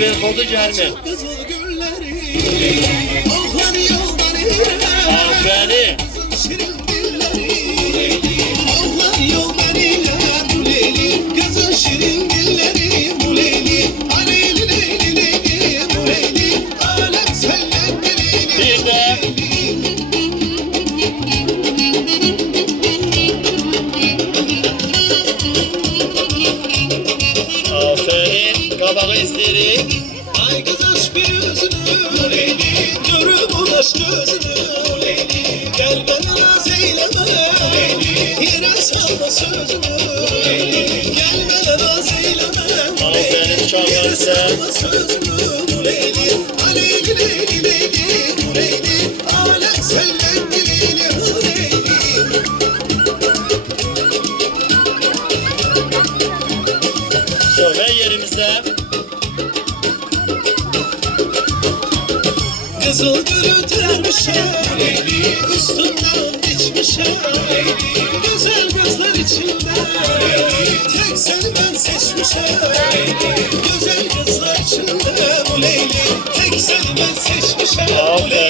bir kodu gelme. Aferin. Bir de. Aferin. Kabağı izleyelim. Ay kız aç bir yüzünü leyli, görüp ulaş gözünü leyli. Gel bana naz eyleme leyli, yere salma sözünü leyli. Gel bana naz eyleme Aferin çok yere güzel. salma sözünü leyli. Aleyli leyli leyli leyli, alem senden leyli leyli. Şöyle yerimizde. Kızıl gülü termişe üstünden geçmişe güzel gözler içinde tek seni ben seçmişe güzel kızlar içinde bu leyli tek seni ben seçmişe. Aferin.